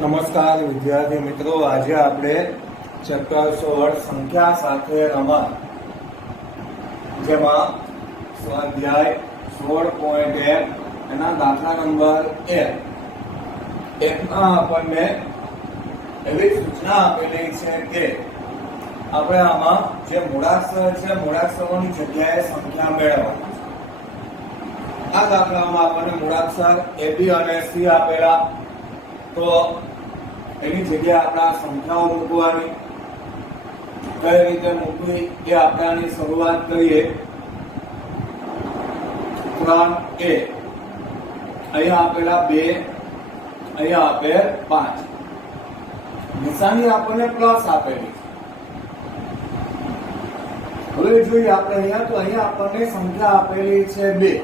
નમસ્કાર વિદ્યાર્થી મિત્રો, આજે આપણે ચેપ્ટર 16 સંખ્યા સાથે રમત, જેમાં સ્વાધ્યાય 16.1 એના દાખલા નંબર 1 માં આપણને એવી સૂચના આપેલી છે કે આપણે આમાં જે મૂળાક્ષર છે, મૂળાક્ષરોની જગ્યાએ સંખ્યા મેળવવાની છે. આ દાખલામાં આપણને મૂળાક્ષર A, B અને C આપેલા, તો એની જગ્યાએ આપણા સંખ્યાઓ મૂકવાની. કઈ રીતે મૂકવી એ આપણે આની શરૂઆત કરીએ. 3A, અહીંયા આપેલા 2, અહીંયા આપેલ 5. નિશાની આપણને પ્લસ આપેલી છે. હવે જોઈએ આપણે અહીંયા, તો અહીંયા આપણને સંખ્યા આપેલી છે 2.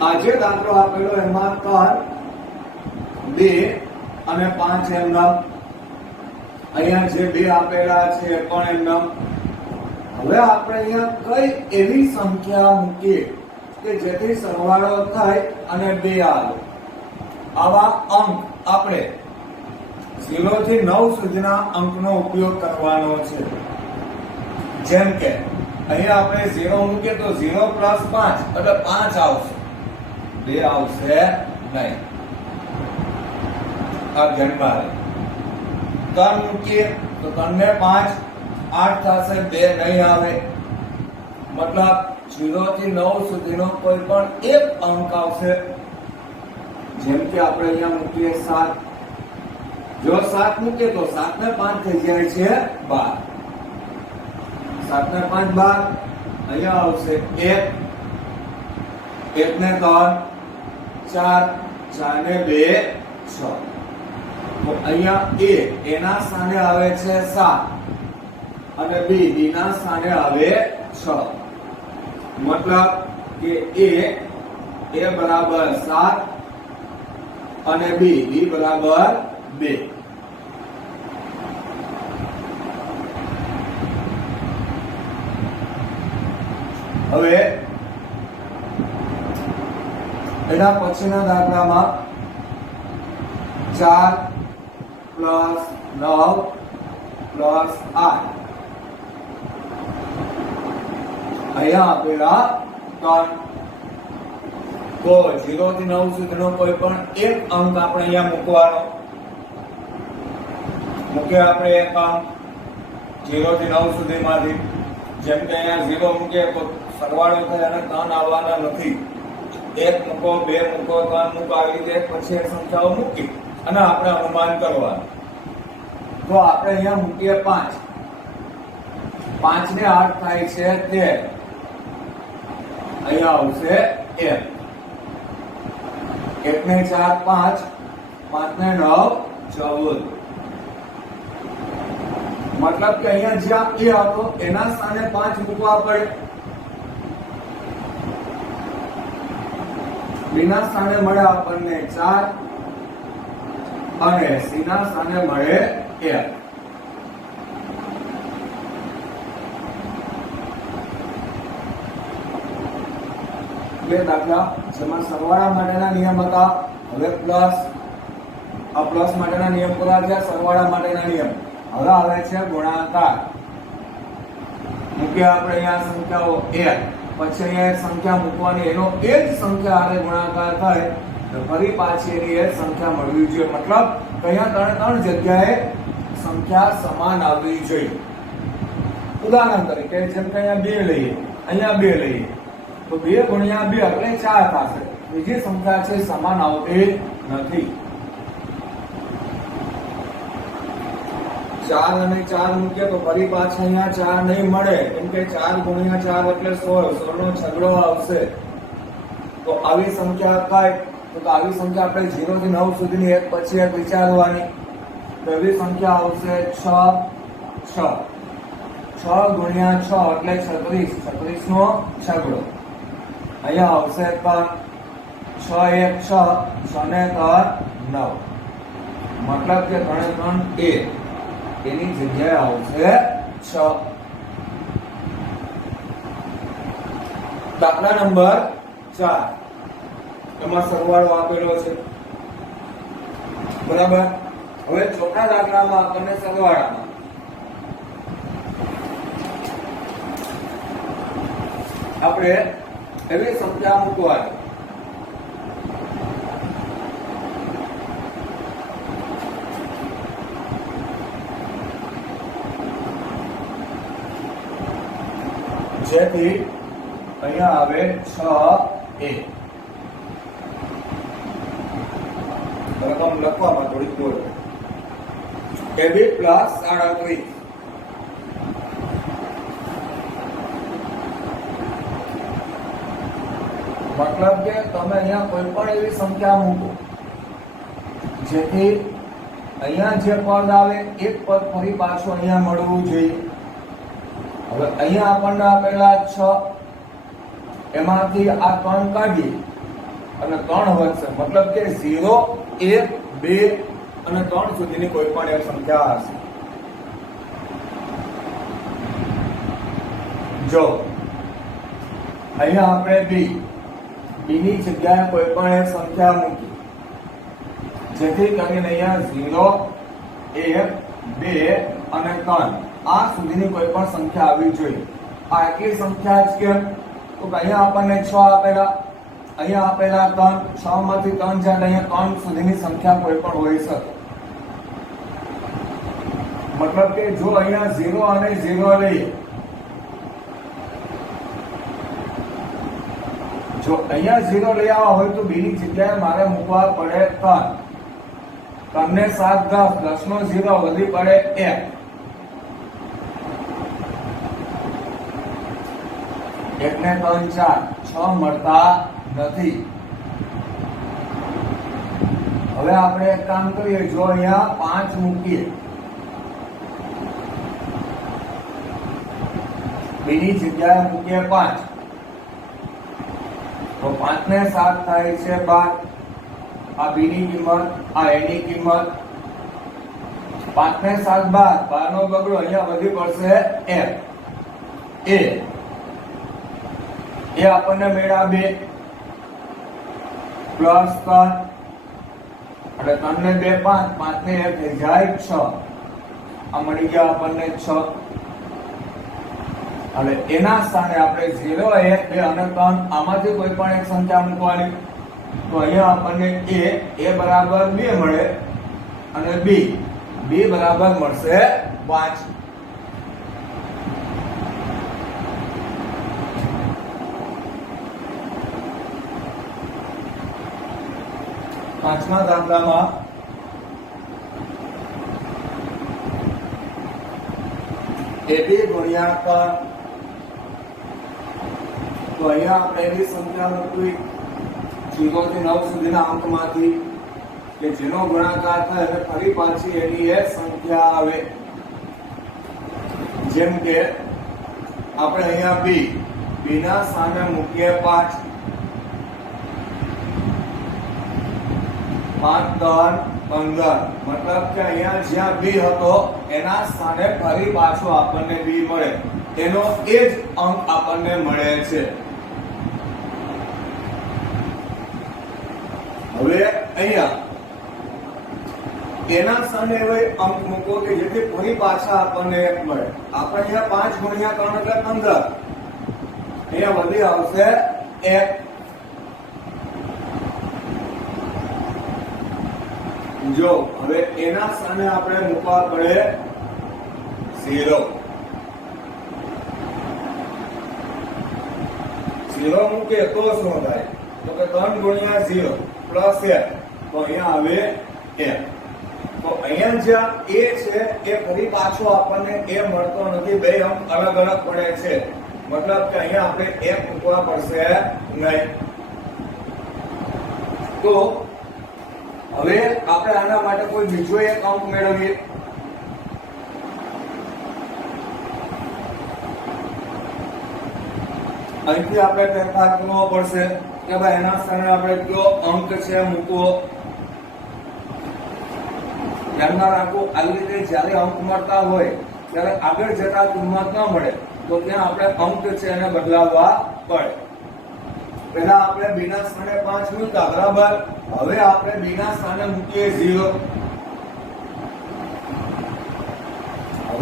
આ જે દાખલો આપેલો એમાં 3, 2 અને 5 એમનામ. અહીંયા જે 2 આપેલા છે એ પણ એમનામ. હવે આપણે અહીંયા કઈ એવી સંખ્યા મૂકીએ કે જેથી સરવાળો થાય અને 2 આવે. આવા અંક આપણે 0 થી 9 સુધીના અંકનો ઉપયોગ કરવાનો છે. જેમ કે અહીંયા આપણે 0 મૂકીએ તો 0 + 5 એટલે 5 આવશે, 2 આવશે નહીં. આ ધ્યાનમાં રહે. 3 મૂકીએ તો 3 ને 5 8 થશે, 2 નહીં આવે. મતલબ 0 થી 9 સુધીનો કોઈ પણ એક અંક આવશે. જેમ કે આપણે અહીંયા મૂકીએ 7. જો 7 મૂકીએ તો 7 ને 5 થઈ જાય છે 12. 7 ને 5 12. અહીંયા આવશે 1, 1 ને 3 4, 4 ને 2 6. તો અહીંયા A એના સ્થાને આવે છે 7 અને B ના સ્થાને આવે 6. મતલબ કે A બરાબર 7 અને B બરાબર 2. હવે એના પછીના દાખલામાં 4 + 9 + 8. અહીંયા આપેલા 3. તો 0 થી 9 સુધીનો કોઈ પણ એક અંક આપણે અહીંયા મૂકવાનો. મૂકીએ આપણે એક અંક 0 થી 9 સુધીમાંથી. જેમ કે અહીંયા 0 મૂકીએ તો સરવાળો થાય અને 3 આવવાના નથી. 1 મૂકો, 2 મૂકો, 3 મૂકો, આવી રીતે પછી એક સંખ્યાઓ મૂકી અને આપણે અનુમાન કરવાનું. તો આપણે અહીંયા મૂકીએ 5. 5 ને 8 થાય છે 13. અહીંયા આવશે 1. 1 ને 4 5, 5 ને 9 14. મતલબ કે અહીંયા જ્યાં A હતો એના સ્થાને 5 મૂકવા પડે. B ના સ્થાને મળે આપણને 4 અને C ના સ્થાને મળે 1. બે દાખલા જેમાં સરવાળા માટેના નિયમ હતા. હવે પ્લસ, આ પ્લસ માટેના નિયમ પૂરા થયા, સરવાળા માટેના નિયમ. હવે આવે છે ગુણાકાર. મૂકીએ આપણે અહીંયા સંખ્યાઓ 1, પછી અહીંયા એક સંખ્યા મૂકવાની, એનો એ જ સંખ્યા હારે ગુણાકાર થાય તો ફરી પાછી એની એ સંખ્યા મળવી જોઈએ. મતલબ અહીંયા ત્રણ જગ્યાએ સંખ્યા સમાન આવવી જોઈએ. ઉદાહરણ તરીકે જેમ કે અહીંયા 2 લઈએ, અહીંયા 2 લઈએ તો 2 × 2 એટલે 4 થશે. બીજી સંખ્યા છે સમાન આવતી નથી. 4 અને 4 મૂકીએ તો ફરી પાછા અહીંયા 4 નહીં મળે, કેમ કે 4 × 4 એટલે 16. 16 નો છગડો આવશે. તો આવી સંખ્યા કઈ? તો આવી સંખ્યા આપણે 0 થી 9 સુધીની એક પછી એક વિચારવાની. તો એવી સંખ્યા આવશે 6. 6 × 6 એટલે 36. 36 નો છગડો. અહીંયા આવશે 3. 6 1 6, 6 ને 3 9. મતલબ કે 3 3 1. એની જગ્યાએ આવશે 6. દાખલા નંબર 4. એમાં સરવાળો આપેલો છે. બરાબર. હવે ચોથા દાખલામાં આપણને સરવાળામાં આપણે એવી સંખ્યા મૂકવાની જેથી અહીંયા આવે 6a. રકમ લખવામાં થોડીક દોડ AB પ્લસ 37. મતલબ કે તમે અહીંયા કોઈ પણ એવી સંખ્યા મૂકો જેથી અહીંયા જે પદ આવે એક પદ ફરી પાછું અહીંયા મળવું જોઈએ. હવે અહીંયા આપણને આપેલા 6, એમાંથી આ 3 કાઢી અને 3 વધશે. મતલબ કે 0, 1, 2 અને 3 સુધીની કોઈ પણ એક સંખ્યા હશે. જો અહીંયા આપણે b ની જગ્યાએ કોઈ પણ એક સંખ્યા મૂકી જેથી કરીને અહીંયા 0, 1, 2 અને 3 આ સુધીની કોઈ પણ સંખ્યા આવવી જોઈએ. આ એકલી સંખ્યા જ કેમ? તો અહીંયા આપણને 6 આપેલા, અહીંયા આપેલા 3, 6 માંથી 3 જાય અહીંયા 3 સુધીની સંખ્યા કોઈ પણ હોઈ શકે. મતલબ કે જો અહીંયા 0 અને 0 લઈએ, જો અહીંયા 0 લઈ આવવા હોય તો b ની જગ્યાએ મારે મૂકવા પડે 3. 3 ને 7 10, 10 નો 0 વધી પડે 1. 1 ને 3 4, 6 મળતા નથી. હવે આપણે એક કામ કરીએ, જો અહીંયા 5 મૂકીએ, b ની જગ્યાએ મૂકીએ 5, તો 5 ને 7 થાય છે 12. આ b ની કિંમત, આ a ની કિંમત. 5 ને 7 12, 12 નો બગડો અહીંયા વધી પડશે 1. એ આપણને મળ્યા 2 પ્લસ 3 એટલે 3 ને 2 5, 5 ને 1 થઈ જાય 6. આ મળી ગયા આપણને 6. એટલે એના સ્થાને આપણે 0, 1, 2 અને 3 આમાંથી કોઈ પણ એક સંખ્યા મૂકવાની. તો અહીંયા આપણને a બરાબર 2 મળે અને b બરાબર મળશે 5. પાંચમા દાખલામાં AB ગુણ્યા 3. તો અહીંયા આપણે એવી સંખ્યા મૂકવી 0 થી 9 સુધીના અંકમાંથી કે જેનો ગુણાકાર થાય અને ફરી પાછી એની એક સંખ્યા આવે. જેમ કે આપણે અહીંયા b ના સ્થાને મૂકીએ 5. 5 3 15, મતલબ કે અહીંયા જ્યાં b હતો એના સ્થાને ફરી પાછો આપણને b મળે, એનો એ જ અંક આપણને મળે છે. હવે અહીંયા એના સ્થાને એવો અંક મૂકો કે જેથી ફરી પાછા આપણને 1 મળે. આપણે અહીંયા 5 ગુણ્યા 3 એટલે 15, અહીંયા વધી આવશે 1. જો હવે એના સ્થાને આપણે મૂકવા પડે 0. 0 મૂકીએ તો શું થાય? તો કે 3 ગુણ્યા 0 પ્લસ 1, તો અહીંયા આવે 1. તો અહીંયા જ્યાં a છે એ ફરી પાછો આપણને a મળતો નથી, બે અંક અલગ અલગ પડે છે. મતલબ કે અહીંયા આપણે 1 મૂકવા પડશે નહીં. તો હવે આપણે આના માટે કોઈ બીજો એક અંક મેળવીએ. અહીંથી આપણે ફેરફાર કરવો પડશે કે ભાઈ એના સ્થાને આપણે કયો અંક છે મૂકવો. ધ્યાનમાં રાખો, આવી રીતે જ્યારે અંક મળતા હોય ત્યારે આગળ જતા કિંમત ન મળે તો ત્યાં આપણે અંક છે એને બદલાવવા પડે. પહેલા આપણે b ના સ્થાને 5 મૂક્યા, બરાબર. હવે આપણે b ના સ્થાને મૂકીએ 0.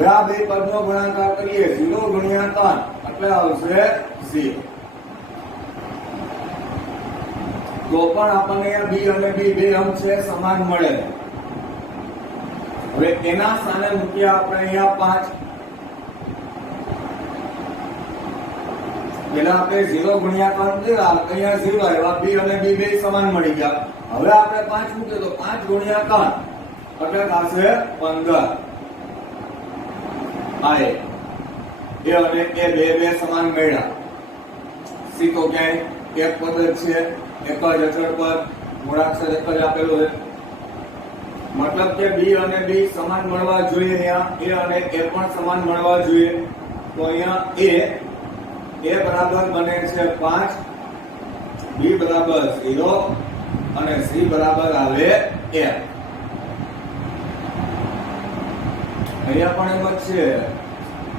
હવે આ બે પદનો ગુણાકાર કરીએ 0 ગુણ્યા 3 એટલે આવશે 0. તો પણ આપણને અહીંયા બી અને બી બે અંક છે સમાન મળે. હવે એના સ્થાને મૂકીએ આપણે અહીંયા 5. પેલા આપણે 0 ગુણ્યા 3 કર્યા, અહીંયા 0 આવ્યા, બી અને બી બે સમાન મળી ગયા. હવે આપણે 5 મૂકીએ તો 5 ગુણ્યા 3 એટલે થશે 15. આ એ અને એ બે સમાન મળ્યા. સી તો ક્યાંય એક પદ જ છે, એક જ અચળ પદ, મૂળાક્ષર એક જ આપેલું છે. મતલબ કે બી અને બી સમાન મળવા જોઈએ. અહીંયા એ અને એ પણ સમાન મળવા જોઈએ. તો અહીંયા એ બરાબર બને છે 5, બી બરાબર 0 અને સી બરાબર આવે 1. અહીંયા પણ એમ જ છે,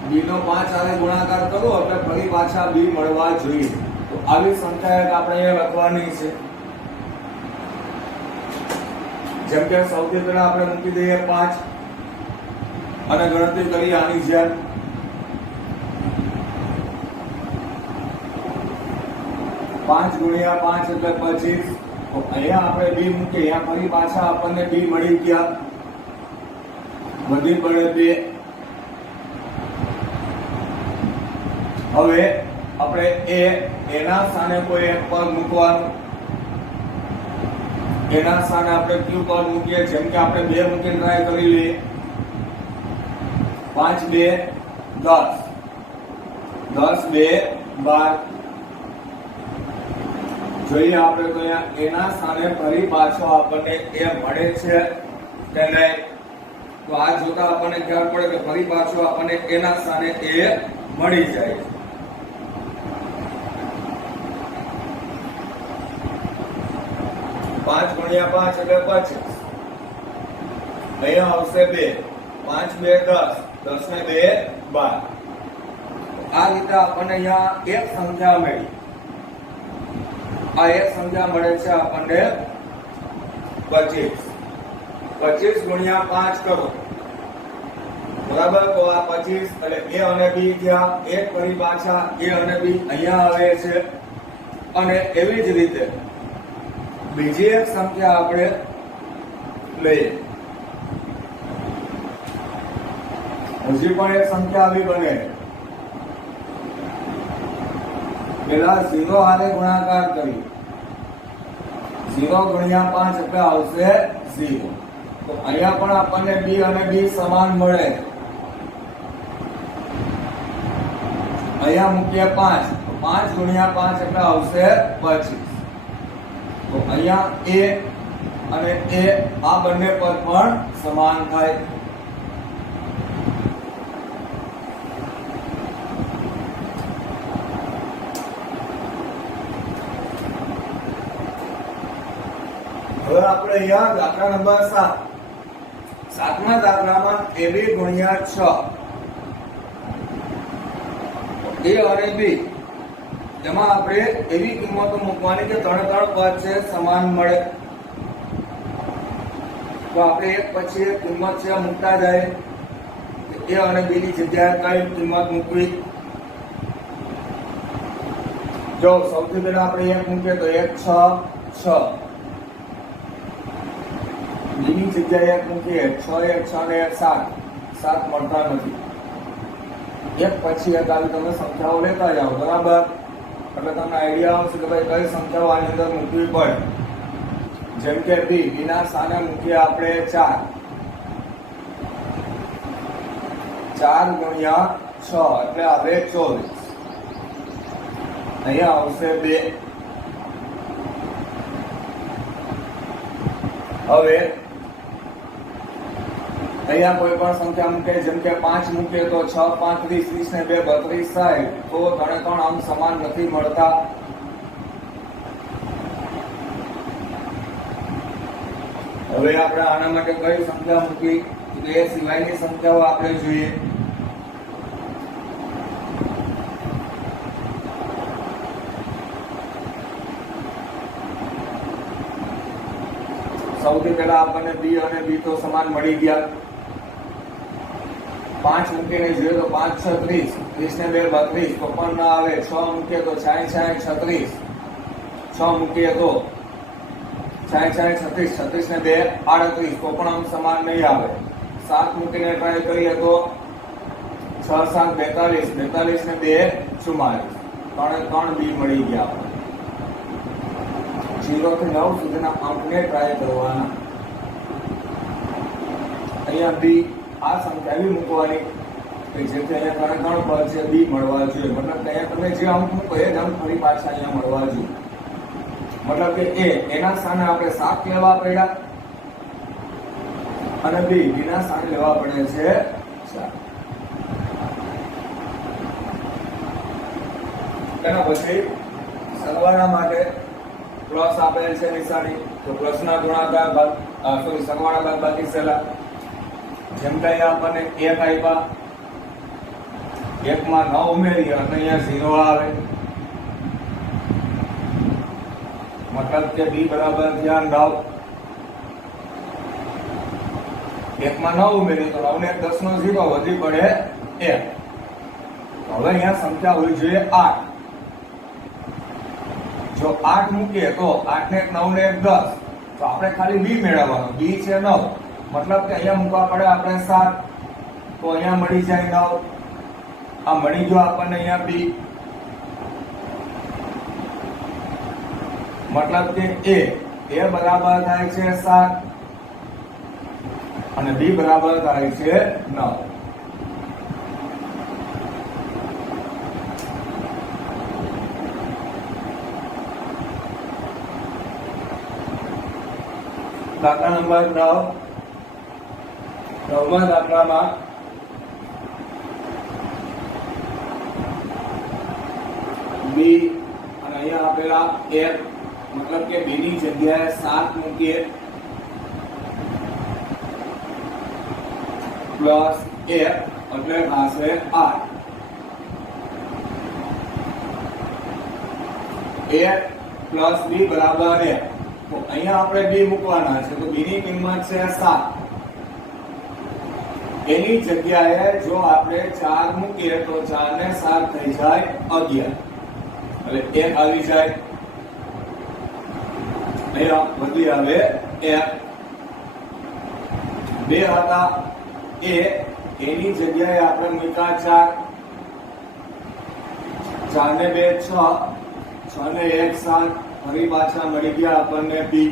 બી નો 5 સાથે ગુણાકાર કરો એટલે ફરી પાછા બી મળવા જોઈએ. તો આવી સંખ્યા એક આપણે અહીંયા લખવાની છે. જેમ કે સૌથી પહેલા આપણે મૂકી દઈએ 5 અને ગણતરી કરીએ આની જેમ. 5 ગુણ્યા 5 એટલે 25. તો અહીંયા આપણે બી મૂકીએ, અહીંયા ફરી પાછા આપણને બી મળી ગયા, વધી પડે 2. હવે આપણે એના સ્થાને કોઈ એક પદ મૂકવાનું. એના સ્થાને આપણે ક્યુ પદ મૂકીએ. જેમ કે આપણે 2 મૂકીને ટ્રાય કરી લઈએ. 5 2 10, 10 2 12. જોઈએ આપણે તો અહીંયા એના સ્થાને ફરી પાછો આપણને એ મળે છે કે નહીં. તો આ જોતા આપણને ખ્યાલ પડે કે ફરી પાછો આપણને એના સ્થાને એ મળી જાય છે. પાંચ ગુણ્યા 5 એટલે 25. અહીંયા આવશે 2. 5 2 10, 10 ને 2 12. આ રીતે આપણને અહીંયા એક સંખ્યા મળી. આ એક સંખ્યા મળે છે આપણને 25. 25 ગુણ્યા 5 કરો બરાબર. તો આ 25 એટલે એ અને બી થયા. એક ફરી પાછા એ અને બી અહીંયા આવે છે. અને એવી જ રીતે બીજી એક સંખ્યા આપણે લઈએ. હજી પણ એક સંખ્યા આવી બને. પેલા 0 હારે ગુણાકાર કરી. 0 ગુણ્યા 5 એટલે આવશે 0. તો અહીંયા પણ આપણને બી અને બી સમાન મળે. અહીંયા મૂકીએ 5. 5 ગુણ્યા 5 એટલે આવશે 25. તો અહીંયા એ અને એ આ બંને પદ પણ સમાન થાય. હવે આપણે અહીંયા દાખલા નંબર 7. 7મા દાખલામાં AB ગુણ્યા 6. A અને B એમાં આપણે એવી કિંમતો મૂકવાની કે ત્રણ પદ છે સમાન મળે. તો આપણે એક પછી એક કિંમત છે મૂકતા જાય. A અને B ની જગ્યાએ કઈ કિંમત મૂકવી? જો સૌથી પહેલા આપણે એક મૂકીએ તો 1 6 6. B ની જગ્યાએ એક મૂકીએ 6 1 6 ને 1 7. 7 મળતા નથી. એક પછી એક આવી તમે સંખ્યાઓ લેતા જાઓ બરાબર. એટલે તમને આઈડિયા આવશે કે ભાઈ કઈ સંખ્યાઓ આની અંદર મૂકવી પડે. જેમ કે બી ના સ્થાને મૂકીએ આપણે 4. 4 ગુણ્યા 6 એટલે આવે 24. અહીંયા આવશે 2. હવે અહીંયા કોઈ પણ સંખ્યા મૂકે. જેમ કે 5 મૂકીએ તો 6 5 30 30 ને 2 32 થાય. તો ત્રણે ત્રણ અંક સમાન નથી મળતા. હવે આપણે આના માટે કઈ સંખ્યા મૂકી? એ સિવાયની સંખ્યાઓ આપણે જોઈએ. સૌથી પહેલા આપણને બી અને બી તો સમાન મળી ગયા. 5 મૂકીને જોઈએ તો 5 6 30, 30 ને 2 32, તો પણ ના આવે. 6 મૂકીએ તો 60 60 36, 6 મૂકીએ તો 60 60 36, 36 ને 2 38, તો પણ અંક સમાન નહીં આવે. 7 મૂકીને ટ્રાય કરીએ તો 6 7 42, 42 ને 2 44, 3 3 બી મળી ગયા. 0 થી 9 સુધીના અંકને ટ્રાય કરવાના. અહીંયા બી આ સંખ્યા એવી મૂકવાની કે જેથી અહીંયા 3 3 પદ છે બી મળવા જોઈએ. મતલબ કે અહીંયા તમે જે અંક મૂકો એ જ અંક ફરી પાછા અહીંયા મળવા જોઈએ. મતલબ કે એના સ્થાને આપણે 7 લેવા પડ્યા અને બી ના સ્થાને લેવા પડે છે 4. એના પછી સરવાળા માટે પ્લસ આપેલ છે નિશાની, તો પ્લસના ગુણાકાર સરવાળા બાદબાકી છેલ્લા. જેમ કે આપણને 1 આપ્યા, 1 માં 9 ઉમેરીએ અને અહીંયા 0 આવે. મતલબ કે b બરાબર થયા 9. 1 માં 9 ઉમેરીએ તો 9 ને 10 નો 0 વધી પડે 1. હવે અહીંયા સંખ્યા હોવી જોઈએ 8. જો 8 મૂકીએ તો 8 ને 9 ને 10, તો આપણે ખાલી b મેળવવાનો. b છે 9, મતલબ કે અહીંયા મૂકવા પડે આપણે 7, તો અહીંયા મળી જાય 9. આ મળી ગયો આપણને અહીંયા b. મતલબ કે a બરાબર થાય છે 7 અને b બરાબર થાય છે 9. દાખલા નંબર 9. 9મા દાખલામાં બી અને અહીંયા આપેલા 1, મતલબ કે બી ની જગ્યાએ 7 મૂકીએ પ્લસ 1 એટલે થશે 8. 1 પ્લસ બી બરાબર 1. તો અહીંયા આપણે બી મૂકવાના છે, તો બી ની કિંમત છે 7. એની જગ્યાએ જો આપણે 4 મૂકીએ તો 4 ને 7 થઈ જાય 11, એટલે 1 આવી જાય. અહીંયા વધી આવે 1. 2 હતા એની જગ્યાએ આપણે મૂક્યા 4, 4 ને 2 6, 6 ને 1 7, ફરી પાછા મળી ગયા આપણને બી.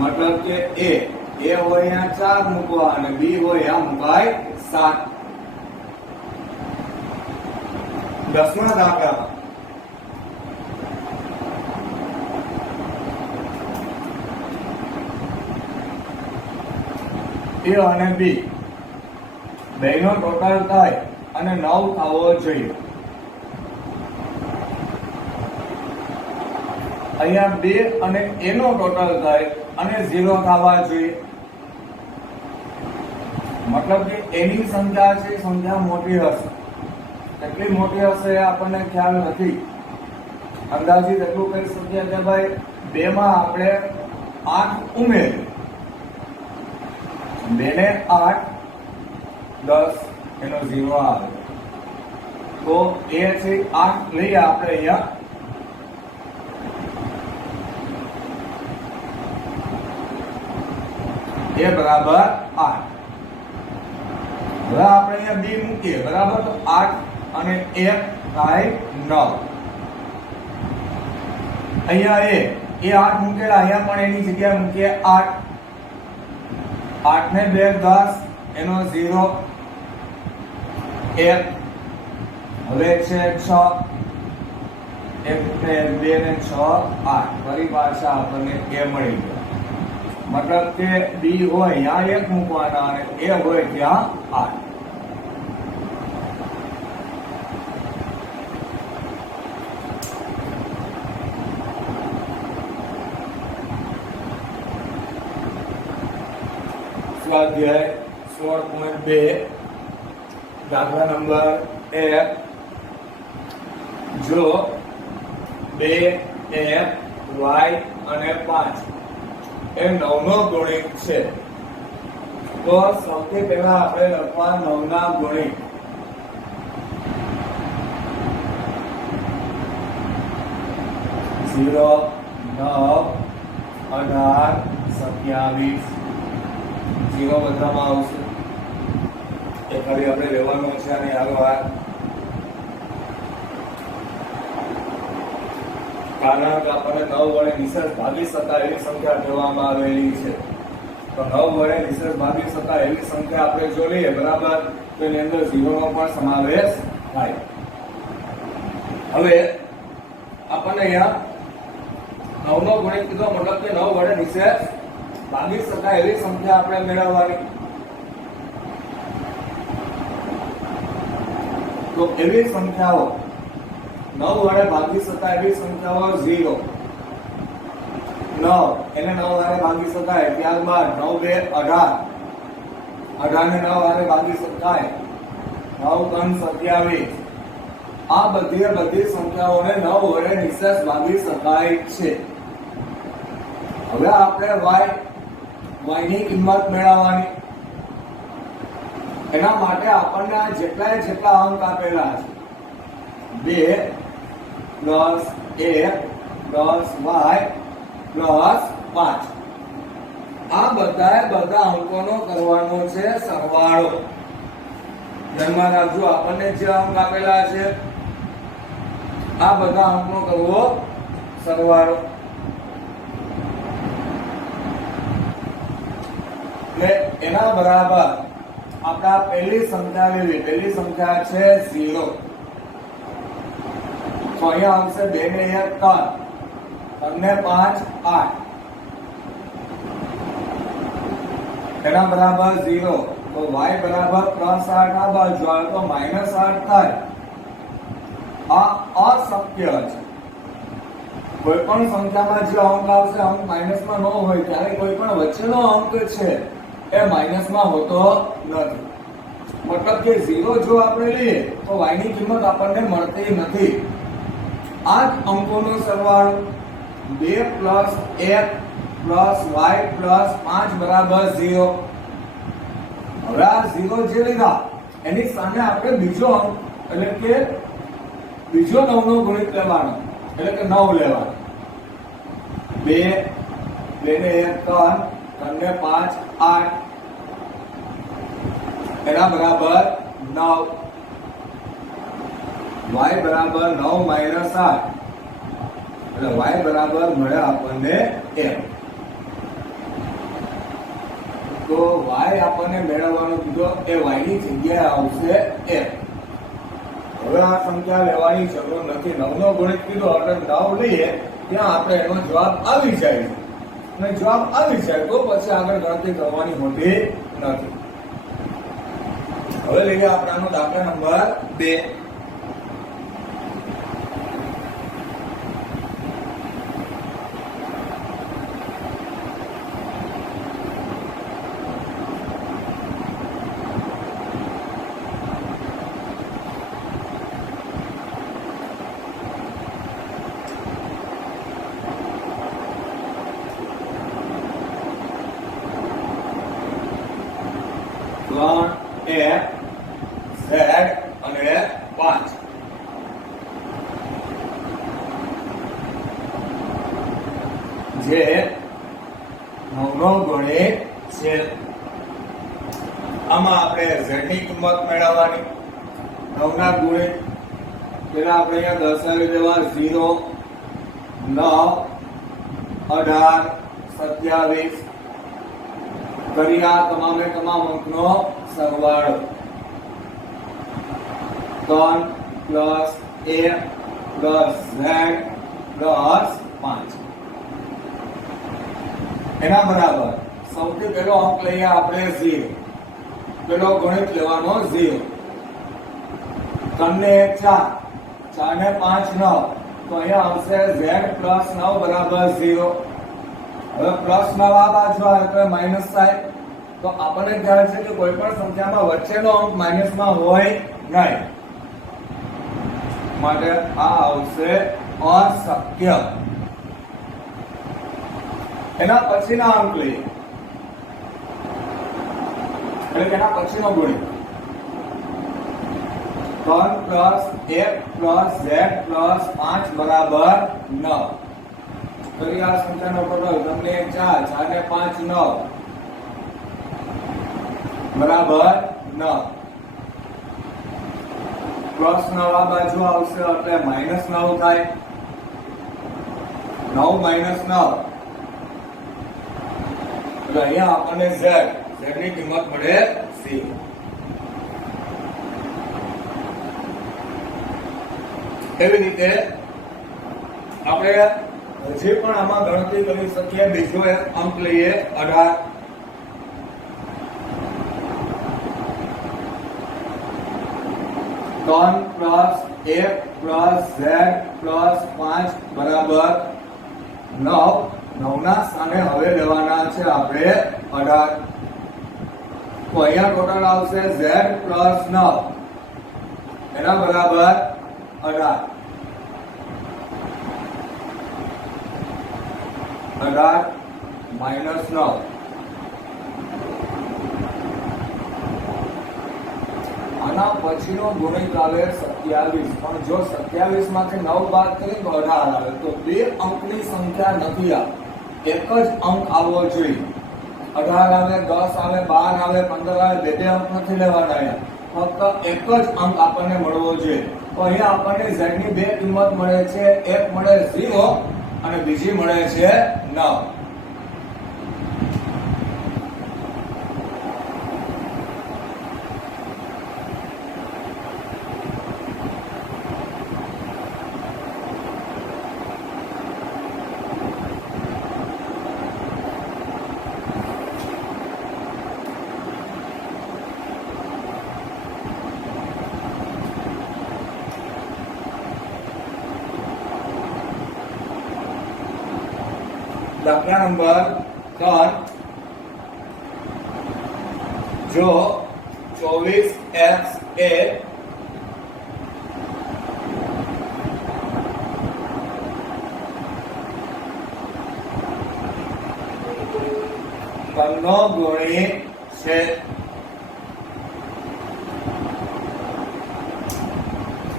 મતલબ કે એ હોય અહીંયા 4 મૂકવા અને બી હોય આ મુકાય 7. 10મા દાખલામાં એ અને બી બેનો ટોટલ થાય અને 9 થવો જોઈએ. અહીંયા 2 અને a નો ટોટલ થાય અને 0 થવા જોઈએ. મતલબ કે એની સંખ્યા છે સંખ્યા મોટી હશે. કેટલી મોટી હશે એ આપણને ખ્યાલ નથી. અંદાજિત એટલું કહી શકીએ કે ભાઈ 2 માં આપણે 8 ઉમેરીએ, 2 ને 8 10 એનો 0 આવે, તો એ છે 8 લઈએ આપણે અહીંયા. એ બરાબર 8. હવે આપણે અહીંયા બી મૂકીએ બરાબર, તો 8 અને 1 થાય 9. અહીંયા એ 8 મૂકેલા, અહીંયા પણ એની જગ્યાએ મૂકીએ 8. 8 ને 2 10 એનો 0 1. હવે છે 6, 1 ને 2 ને 6 8, ફરી પાછા આપણને એ મળી ગયો. મતલબ કે બી હોય ત્યાં 1 મૂકવાના અને એ હોય ત્યાં 8. સ્વાધ્યાય 16.2 દાખલા નંબર 1. જો 2 x y અને 5 એ 9 નો ગુણિત છે. તો સૌથી પહેલા આપણે લખવા 9 ના ગુણિત. 0 9 18 27 0 બધામાં આવશે. એ ખાલી આપણે લેવાનો છે અને આગળ કારણ કે આપણને 9 વડે નિશેષ ભાગી શકાય એવી સંખ્યા કહેવામાં આવેલી છે. તો 9 વડે નિશેષ ભાગી શકાય એવી સંખ્યા આપણે જો લઈએ બરાબર, તો એની અંદર 0 નો પણ સમાવેશ થાય. હવે આપણને અહીંયા 9 નો ગુણિત કીધો, મતલબ કે 9 વડે નિશેષ ભાગી શકાય એવી સંખ્યા આપણે મેળવવાની. તો એવી સંખ્યાઓ 9 વડે ભાગી શકાય એવી સંખ્યાઓ 0 9 એને 9 વડે ભાગી શકાય. ત્યારબાદ 9 2 18 18 ને 9 વડે ભાગી શકાય. 9 3 27 આ બધી સંખ્યાઓને 9 વડે નિશેષ ભાગી શકાય છે. હવે આપણે y ની કિંમત મેળવવાની. એના માટે આપણને આ જેટલા અંક આપેલા છે 2 + 1 + y + 5 આ બધા અંકોનો કરવાનો છે સરવાળો. ધ્યાનમાં રાખજો, આપણને જે અંક આપેલા છે આ બધા અંકનો કરવો સરવાળો. એટલે એના બરાબર આપણા પહેલી સંખ્યા લેવી. પહેલી સંખ્યા છે 0. તો અહીંયા આવશે 2 ને 1 3 3 ને 5 8 એના બરાબર 0. તો y બરાબર +8 આ બાજુ આવે તો -8 થાય. આ અશક્ય છે. કોઈ પણ સંખ્યામાં જે અંક આવશે અંક માઇનસમાં ન હોય ત્યારે કોઈ પણ વચ્ચેનો અંક છે એ માઇનસમાં હોતો નથી. મતલબ કે 0 જો આપણે લઈએ તો y ની કિંમત આપણને મળતી નથી. આ અંકોનો સરવાળો 2 + 1 + y + 5 બરાબર 0. હવે આ 0 જે લીધા એની સામે આપણે બીજો અંક એટલે કે બીજો 9 નો ગુણિત લેવાનો, એટલે કે 9 લેવાનો. 2 2 ને 1 3 3 ને 5 8 એના બરાબર 9. y બરાબર 9 - 8 એટલે y બરાબર મળે આપણને 1. તો y આપણને મેળવવાનું કીધો એ y ની જગ્યાએ આવશે 1. હવે આ સંખ્યા લેવાની જરૂર નથી. 9 નો ગુણિત કીધો એટલે 9 લઈએ ત્યાં આપણે એનો જવાબ આવી જાય છે. અને જવાબ આવી જાય તો પછી આગળ ગણતરી કરવાની હોતી નથી. હવે લઈએ આપણાનો દાખલા નંબર 2. z અને 5 જે 9 નો ગુણિત છે. આમાં આપણે z ની કિંમત મેળવવાની. 9 ના ગુણિત પેલા આપણે અહીંયા દર્શાવી દેવા 0 9 18 27 કર્યા તમામે તમામ અંકનો સરવાળો. 3 + 1 + z + 5 એના બરાબર સૌથી પહેલો અંક લઈએ આપણે 0. પેલો ગણિત લેવાનો 0. 3 ને 1 4 4 ને 5 9 તો અહીંયા આવશે z + 9 બરાબર 0. હવે +9 આ બાજુ આવે તો માઈનસ થાય. તો આપણને ખ્યાલ છે કે કોઈ પણ સંખ્યામાં વચ્ચેનો અંક માઈનસમાં હોય નહીં, માટે આ આવશે અશક્ય. એના પછીના અંક લઈએ, એટલે કે એના પછીનો ગુણ્યો 3 પ્લસ 1 પ્લસ z પ્લસ 5 બરાબર 9. ફરી આ સંખ્યાનો ટોટલ તમને 4 4 ને 5 9 બરાબર 9. પ્લસ 9 આ બાજુ આવશે એટલે માઇનસ 9 થાય. 9 માઇનસ 9 એટલે અહીંયા આપણને z ની કિંમત મળે 0. એવી રીતે આપણે હજી પણ આમાં ગણતરી કરી શકીએ. બીજો એક અંક લઈએ 18. ત્રણ પ્લસ 1 પ્લસ z પ્લસ 5 બરાબર 9. 9 ના સ્થાને હવે લેવાના છે આપણે 18. તો અહીંયા ટોટલ આવશે z પ્લસ 9 એના બરાબર 18. 18 માઇનસ 9. આના પછીનો ગુણિત આવે 27. પણ જો 27 માંથી 9 બાદ કરીએ તો 18 આવે. તો બે અંકની સંખ્યા નથી આ, એક જ અંક આવવો જોઈએ. 18 આવે, 10 આવે, 12 આવે, 15 આવે, બે અંક નથી લેવાના. ફક્ત એક જ અંક આપણને મળવો જોઈએ. તો અહીંયા આપણને z ની બે કિંમત મળે છે. એક મળે 0 અને બીજી મળે છે 9. દાખલા નંબર 3. જો 24x એ નો ગુણી છે,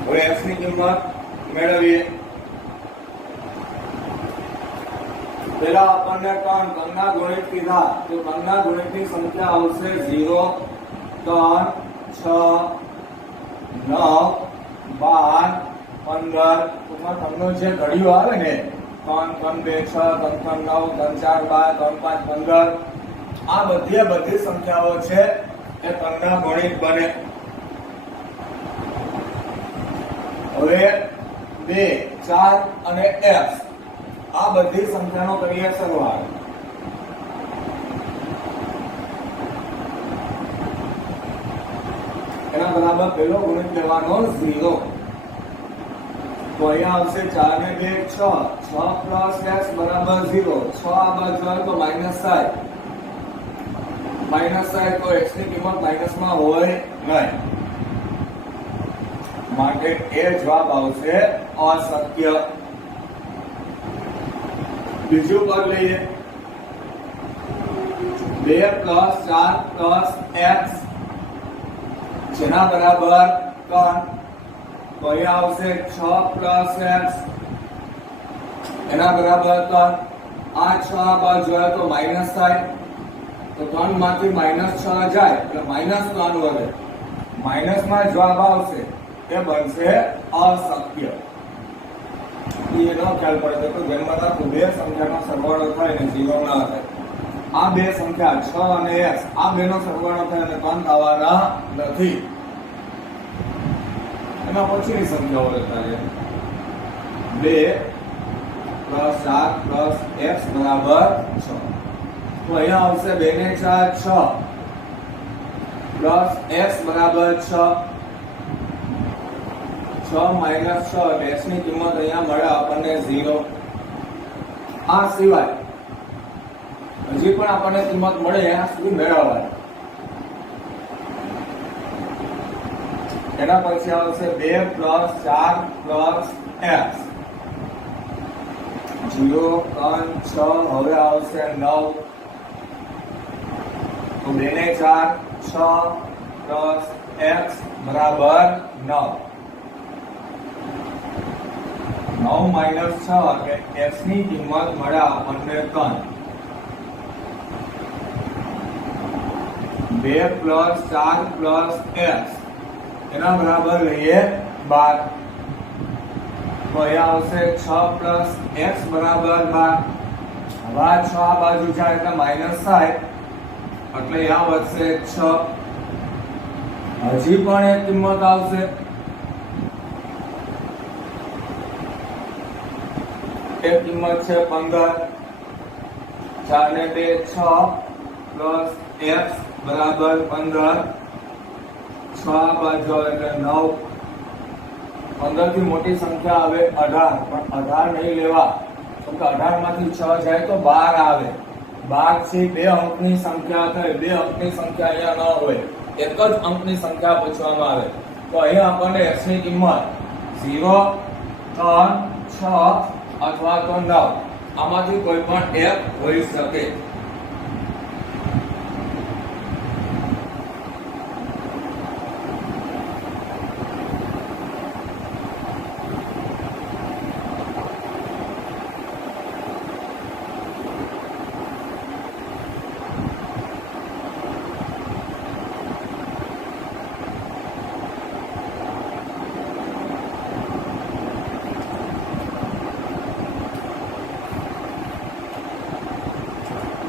હવે x ની કિંમત મેળવીએ. પેલા આપણને ત્રણના ગુણિત કીધા, તો ત્રણના ગુણિતની સંખ્યા આવશે 0 3 6 9 12 15. ટૂંકમાં ત્રણનું જે ઘડિયું આવે ને 3 3 2 6 3 3 9 3 4 12 3 5 15, આ બધી સંખ્યાઓ છે એ ત્રણના ગુણિત બને. હવે 2 4 અને x આ બધી સંખ્યાનો કરીએ સરવાળો. એના બરાબર પેલો ગુણિત લેવાનો 0. તો અહીંયા આવશે 4 ને 2 6 6 પ્લસ x બરાબર 0. 6 આ બાજુ આવે તો માઇનસ સાઇન. માઇનસ સાઇન તો x ની કિંમત માઇનસમાં હોય નહીં, માટે એ જવાબ આવશે અશક્ય. બીજું પદ લઈએ 2 પ્લસ 4 પ્લસ x જેના બરાબર 3. તો અહીંયા આવશે 6 પ્લસ x એના બરાબર 3. આ 6 આ બાજુ આવે તો માઇનસ થાય, તો 3 માંથી માઇનસ 6 જાય એટલે માઇનસ 3 વધે. માઇનસ માં જવાબ આવશે એ બનશે અશક્ય. એનો ખ્યાલ પડે તો જેમાં રાખો બે સંખ્યાનો સરવાળો થાય ને 0 ના થાય. આ બે સંખ્યા 6 અને x આ બેનો સરવાળો થાય અને 3 આવવાના નથી. એના પછીની સંખ્યાઓ લેતા છે 2 પ્લસ 4 પ્લસ x બરાબર 6. તો અહીંયા આવશે 2 ને 4 6 પ્લસ x બરાબર 6. 6 માઇનસ 6 x ની કિંમત અહીંયા મળે આપણને 0. આ સિવાય હજી પણ આપણને કિંમત મળે એના સુધી મેળવવાની. એના પછી આવશે 2 પ્લસ 4 પ્લસ x 0 3 6 હવે આવશે 9 તો 2 ને 4 6 પ્લસ x બરાબર 9 9 માઇનસ 6 એટલે x ની કિંમત મળે આપણને 3 2 પ્લસ 4 પ્લસ x એના બરાબર લઈએ 12 તો અહીંયા આવશે 6 પ્લસ x બરાબર 12 હવે આ 6 આ બાજુ જાય એટલે માઇનસ થાય એટલે અહીંયા વધશે 6 હજી પણ એક કિંમત આવશે એક કિંમત છે 15 4 ને 2 6 પ્લસ x બરાબર 15 6 બાજુ એટલે 9 15 થી મોટી સંખ્યા આવે 18 પણ 18 નહીં લેવા તો કે 18 માંથી 6 જાય તો 12 આવે 12 થી 2 અંકની સંખ્યા થાય 2 અંકની સંખ્યા અહીંયા ન હોય એક જ અંકની સંખ્યા પૂછવામાં આવે તો અહીંયા આપણને x ની કિંમત 0 3 6 અથવા તો 9 આમાંથી કોઈ પણ એક હોઈ શકે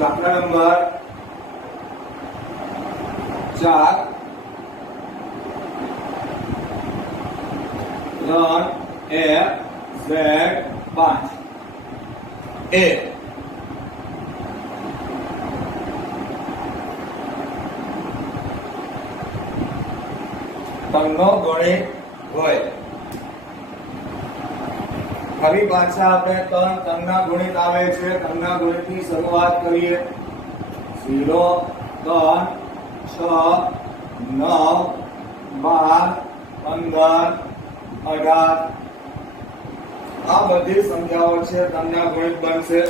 દાખલા નંબર 4 3 a z 5 a તંગનો ગણિત હોય ફરી પાછા આપણે તંગના ગુણિત આવે છે તંગના ગુણિતની શરૂઆત કરીએ 0 3 6 9 12 15 18 આ બધી સંખ્યાઓ છે તંગના ગુણિત બનશે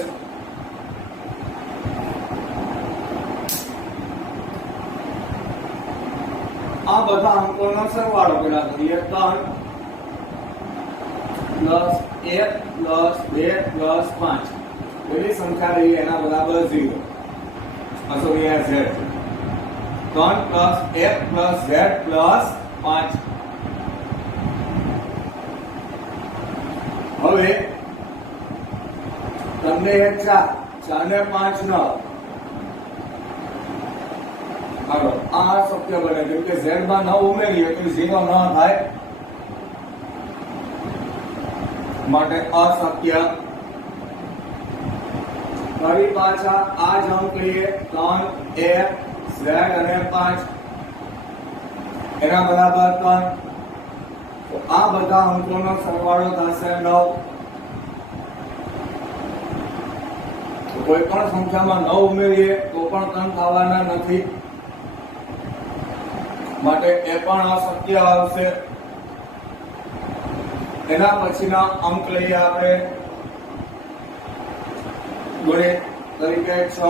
આ બધા અંકોનો સરવાળો પેલા કરીએ 3 પ્લસ 1 પ્લસ 2 પ્લસ 5 પેલી સંખ્યા રહી એના બરાબર 0 સોરી આ z 3 plus 1 plus z plus 5 હવે તમને 4 ને 5 9 હાલો આ શક્ય બને કેમ કે z માં 9 ઉમેરીએ તો 0 ન થાય માટે અશક્ય ફરી પાછા આ જ અંક લઈએ 3 a z અને 5 એના બરાબર 3 તો આ બધા અંકોનો સરવાળો થશે 9 તો કોઈ પણ સંખ્યામાં 9 ઉમેરીએ તો પણ 3 થવાના નથી માટે એ પણ અશક્ય આવશે એના પછીના અંક લઈએ આપણે ગુણિત તરીકે 6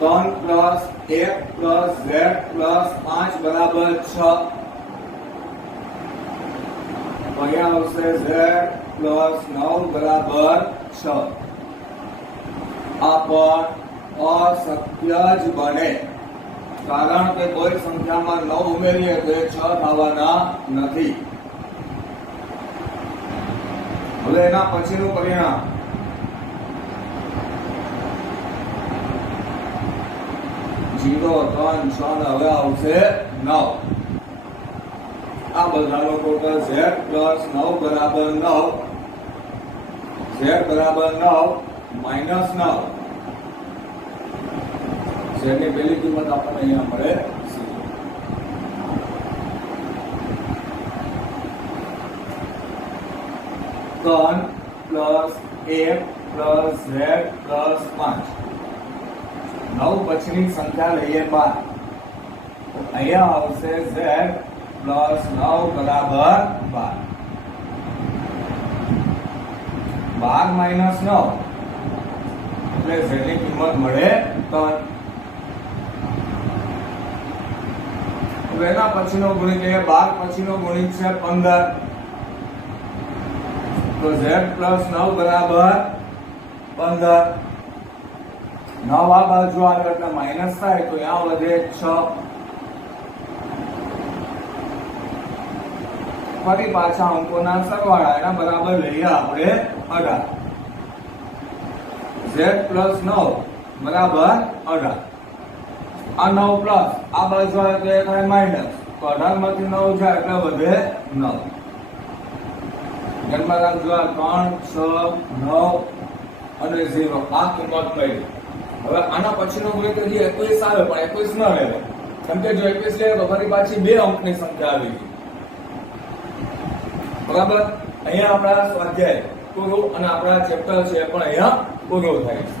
3 પ્લસ 1 પ્લસ z પ્લસ 5 બરાબર 6 અહીંયા આવશે z પ્લસ 9 બરાબર 6 આ પણ અશક્ય જ બને કારણ કે કોઈ સંખ્યામાં 9 ઉમેરીએ તો 6 થવાના નથી હવે એના પછીનું પરિણામ 0 3 6 હવે આવશે 9 આ બધાનો ટોટલ z પ્લસ 9 બરાબર 9 z બરાબર 9 માઇનસ 9 z ની પહેલી કિંમત આપણને અહીંયા મળે 3 પ્લસ 1 પ્લસ z પ્લસ 5 9 પછીની સંખ્યા લઈએ 12 અહીંયા આવશે z પ્લસ 9 બરાબર 12 12 માઇનસ 9 એટલે z ની કિંમત મળે 3. હવે એના પછીનો ગુણિત એટલે 12 પછીનો ગુણિત છે 15. તો z પ્લસ 9 બરાબર 15. 9 આ બાજુ આવે એટલે માઇનસ થાય તો અહીંયા વધે 6. ફરી પાછા અંકોના સરવાળા એના બરાબર લઈએ આપણે 18. z પ્લસ 9 બરાબર 18. આ 9 પ્લસ આ બાજુ આવે તો એ થાય માઇનસ, તો 18 માંથી 9 જાય એટલે વધે 9. ધ્યાનમાં રાખજો આ 3, 6, 9 અને 0 આ કિંમત મળી. હવે આના પછીનો ગુણિત હજી 21 આવે પણ 21 ન રહે, કેમ કે જો 21 લે તો ફરી પાછી 2 અંકની સંખ્યા આવી ગઈ. બરાબર, અહીંયા આપણા સ્વાધ્યાય પૂરો અને આપણા ચેપ્ટર છે પણ અહીંયા પૂરો થાય છે.